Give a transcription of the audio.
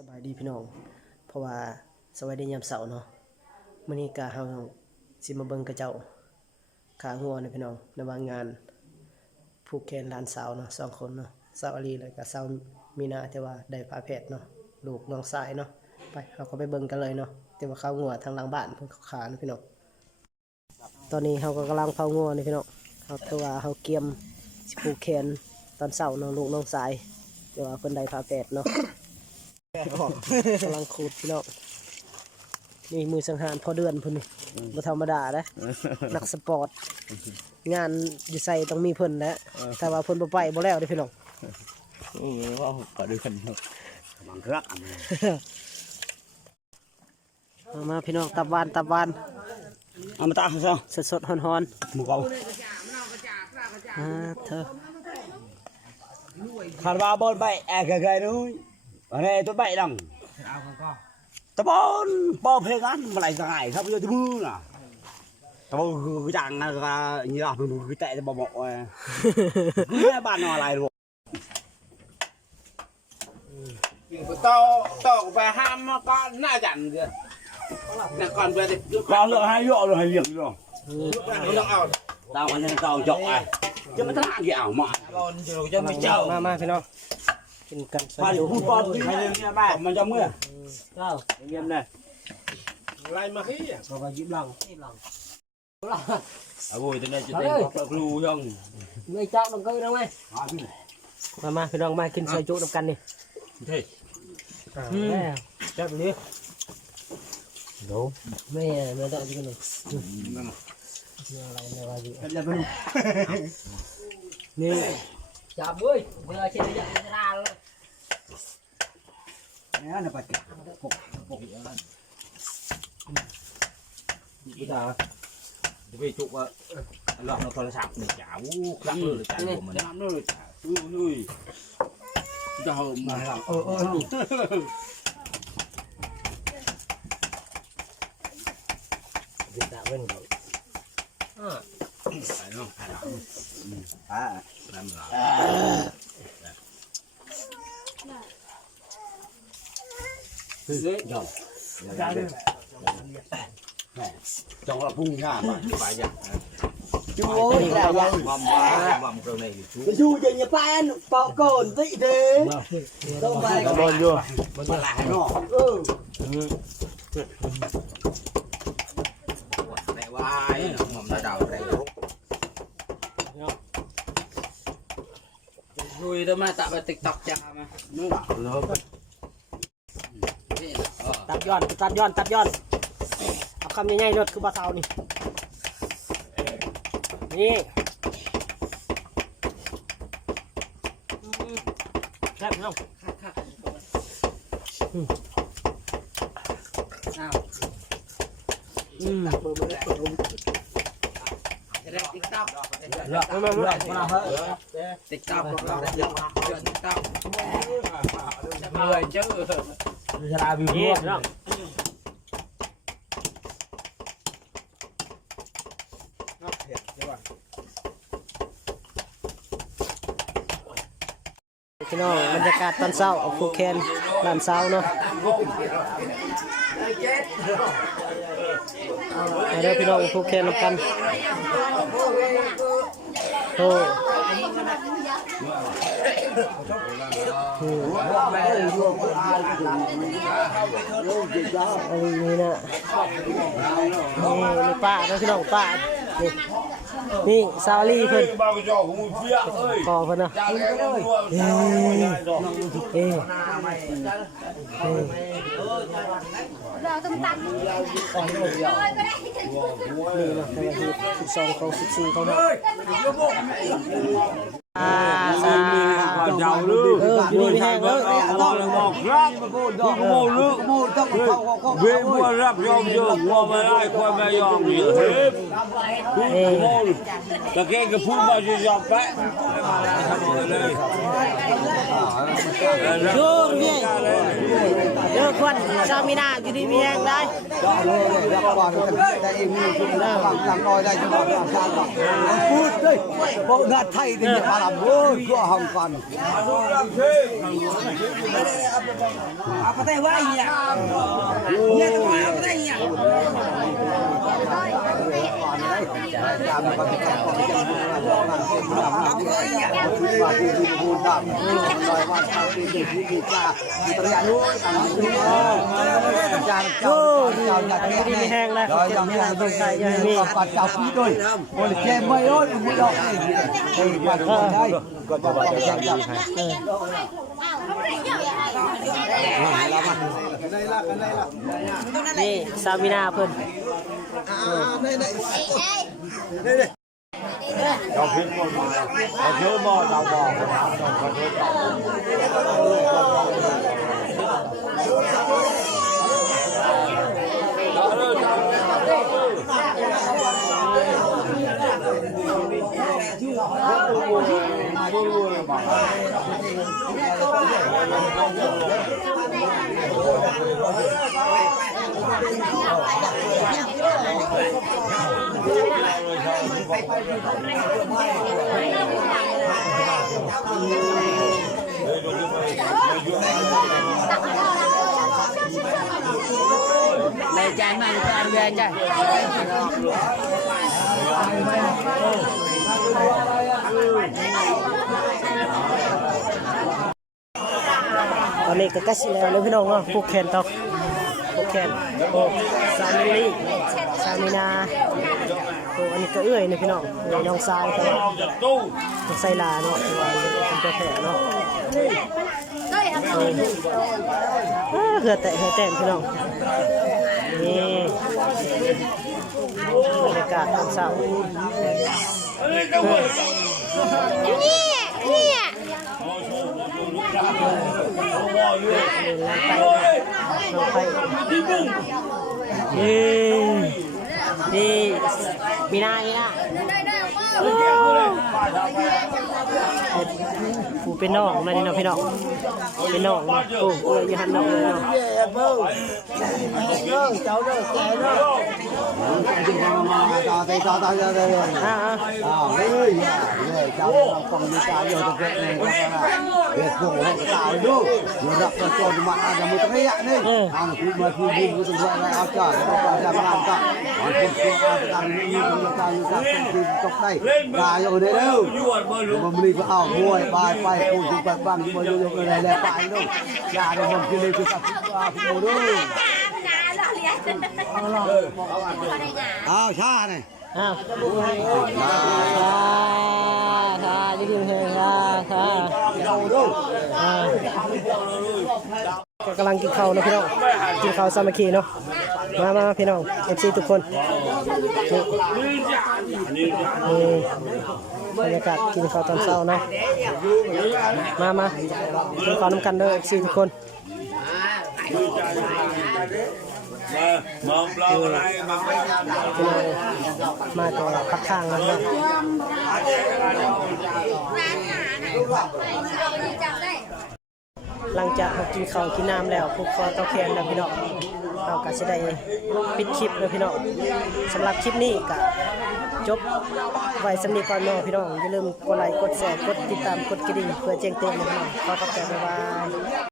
สบายดีพี่น้องเพราะว่าสวัสดียามเสาร์เนาะมื้อนี้ก็เฮาสิมาเบิ่งกระเจ้าขางัวนี่พี่น้องในวางงานผูกแขนหลานสาวเนาะ2คนเนาะสาวอลีแล้วก็สาวมีนาแต่ว่าได้พาแพทย์เนาะลูกน้องชายเนาะไปเฮาก็ไปเบิ่งกันเลยเนาะแต่ว่าขางัวทางหลังบ้านเพิ่นขานะพี่น้องตอนนี้เฮาก็กำลังเผางัวนี่พี่น้องเฮาตัวว่าเฮาเกียมสิผูกแขนตอนเช้าเนาะลูกน้องชายแต่ว่าเพิ่นได้พาแพทย์เนาะกำลังขูดพี่น้องนี่มือสังหารพอเดือนพุ่นนี่บ่ธรรมดาเด้นักสปอร์ตงานอยู่ใส่ต้องมีเพิ่นแล้วถ้าว่าเพิ่นบ่ไปบ่แล้วเด้พี่น้องว่าพอเดือนบางครั้งมาพี่น้องตับหวานเอามาตาซะสดๆฮ้อนๆหมูเก่าเธอคาร์บาบอลใบแอกไกลๆนู้นอะไรตัวใบดังตะบอนปอเพกันมาไหลสายครับเยอะที่มือน่ะตะบอนคือจังนะก็นี่ล่ะมันคือแตะจะบอกว่าคือบ้านนอนอะไรลูกต่อไปห้ามมาก็น่าจันเกินแต่ก่อนไปติดเราเลือกให้เยอะเลยให้เลี้ยงด้วยเราเอาตาวันนี้เราเจาะไอ้จะมาตั้งกี่อ่าวมาจะไม่เจ้ามาพี่น้องกินกันพาอยู่พูดปอนกินเนี่ยแม่มันจะเมื่อเจ้าเยี่ยมเลยอะไรมาขี้อ่ะก็ยิ้มหลังโอ้ยตัวนี้จะเต้นก็ครูช่องไม่เจ้ามันก็ได้ไหมมาพี่น้องมากินซอยจุน้ำกันนี่เฮ้ยเจ้าตัวนี้ดูไม่ได้กินเลยอะไรไม่ว่าอยู่นี่จับเว้ยเดี๋ยวเช็ดยาจะได้เลยนี่น่ะปัดปกนี่จ้าจะไปจุกว่าหลอกเราโทรศัพท์หนึ่งจ้าวู้คลักเลยจ้าผมมันน้ำเลยจ้าอุ้ยจะเอามาหลังกินตาเว้นเขาไปน้องไปน้องน้ำหลังเฮ้ยยอมจองเราพุ่งข้ามไปยังจูโอ้ยแล้วยังบำเรอในยูทูบอยู่อย่างเงี้ยป้านเป่าก่อนสิเด้ต้องไปบอลอยู่บอลหลายเนาะแต่ว่าหม่อมระดับแต่ลุยแล้วมาตัดไปติ๊กต็อกจ้ามาเนื้อเลิฟตัดย้อนเอาคำง่ายๆเลยคือปลาเทานี่แซ่บน้องติ๊กต็อกติ๊กต็อกติ๊กต็อกเลยเจ้าจะลาวิวด้วยเนาะพี่น้องบรรยากาศตอนเช้าเอาผูกแขนหลานสาวเนาะเดี๋ยวพี่น้องผูกแขนนำกันโอ้นี่นะนี่ป้านะพี่น้องป้านี่ซาลีเพิ่นกอเพิ่นนะเราต้องตัดเลยก็ได้นี่นะแต่ว่า12เขา14เขาเนาะเจ้าลูกอยู่นี่แห้งเลยต้องบอกครับกูโม่ลูกเว้ยมัวรับยอมเยอะมัวไม่ได้คนไม่ยอมอยู่เฮ้ยกูโม่ตะเกียงก็พูดมาจะยอมไปชูนี่เดี๋ยวคนชาวมีนาอยู่ดีมีแห้งได้พูดด้วยพวกนัดไทยนี่มาละโว้ยก็ห้องกัน apa teh wai ya ya tuh apa teh ya đi hang này chậm như là dùng tay như này còn chào quý đôi còn chém mây ơi mũi đỏ đây còn chào quý đôiนี่ซาบินาเพิ่น chào phiến con mà có nhớ mò chào bò có nhớ này chán mà chán về chứตอนนี้ก็ใกล้สิแล้วเลยพี่น้องเนาะผูกแขนตอกผูกแขนโอ้ซามิลี่ซามินาโอ้อันนี้ก็เอื้อยนี่พี่น้องน้องทรายครับน้องไซลาเนาะเป็นตัวแผลเนาะเหือแต่พี่น้องนี่บรรยากาศตอนเช้านี่มีหน้าผู้เป็นน้องมาดิเนาะพี่น้องเป็นน้องโอ้เอ้ยยันน้องเลยเนาะcháu đâu trẻ đâu cho đây cháu còn đi cả nhiều thực hiện này việc cùng họ tạo đủ nhiều đặc biệt cho mặt là một cái dạng này ăn cũng mà khi đi cũng gọi là áo trời nó còn ra làm cả còn không có ăn như chúng ta như các trong đây là rồi đấy đâu mà mình có ảo mua bài bài cùng chúng ta bằng mà vô người này là phải đâu là để mình kia lên chúng ta cũng mua đâu áo xa này ค่ะยิ่งเฮงค่ะกำลังกินข้าวนะพี่น้องกินข้าวสามัคคีเนาะมาพี่น้อง FC ทุกคนนี่บรรยากาศกินข้าวตอนเช้าเนาะมากินข้าวน้ำกันเด้อ FC ทุกคนมาแต่พักข้างนะหลังจากกินข้าวกินน้ำแล้วพวกคอเตาแคนแล้วพี่น้องเราก็จะได้ปิดคลิปเลยพี่น้องสำหรับคลิปนี้ก็จบไว้สำนีก่อนเนาะพี่น้องอย่าลืมกดไลค์กดแชร์กดติดตามกดกระดิ่งเพื่อแจ้งเตือนนะพี่น้องขอขอบใจบ๊ายบาย